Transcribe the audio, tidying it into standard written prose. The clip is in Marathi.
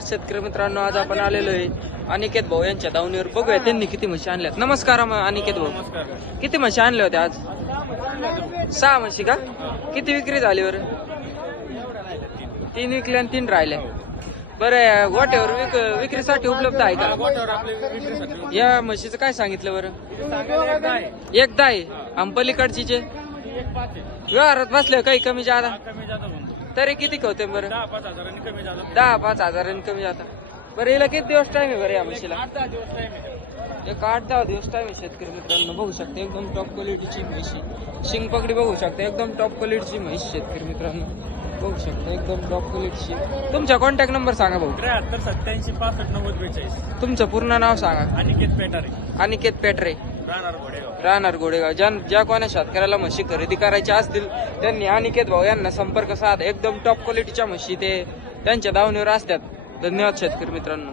नमस्कार शेतकरी मित्रांनो, आज आपण आलेलो आहे अनिकेत भाऊ यांच्या दावणीवर. बघूया त्यांनी किती म्हशी आणल्यात. नमस्कार अनिकेत भाऊ, किती म्हशी आणल्या होत्या आज? 6 म्हशी का? किती विक्री झाली बरं? 3 विकल्या आणि 3 राहिल्या. बरं, गोट्यावर विक्रीसाठी उपलब्ध आहे का? या म्हशीचं काय सांगितलं बरं? एक 10 आहे. अंपलीकडची व्यवहारात बसले काही कमी जादा तरी किती होते बरं? 10-5 हजारांनी कमी जाता. बरं, हिला किती दिवस टाइम आहे बरं या म्हशीला? 8-10 दिवस टाइम आहे. शेतकरी मित्रांनो बघू शकता एकदम टॉप क्वालिटीची म्हशी. शिंग पकडी बघू शकता, एकदम टॉप क्वालिटीची म्हैस. शेतकरी मित्रांनो बघू शकता एकदम टॉप क्वालिटीची. तुमचा कॉन्टॅक्ट नंबर सांगा भाऊ. 73 87 65 90 42. तुमचं पूर्ण नाव सांगा. अनिकेत पेटारे, अनिकेत पेटरे, राहणार घोडेगाव. राहणार घोडेगाव. ज्या कोणा शेतकऱ्याला म्हशी खरेदी करायच्या असतील त्यांनी अनिकेत भाऊ यांना संपर्क साधा. एकदम टॉप क्वालिटीच्या म्हशी ते त्यांच्या दावणीवर असतात. धन्यवाद शेतकरी मित्रांनो.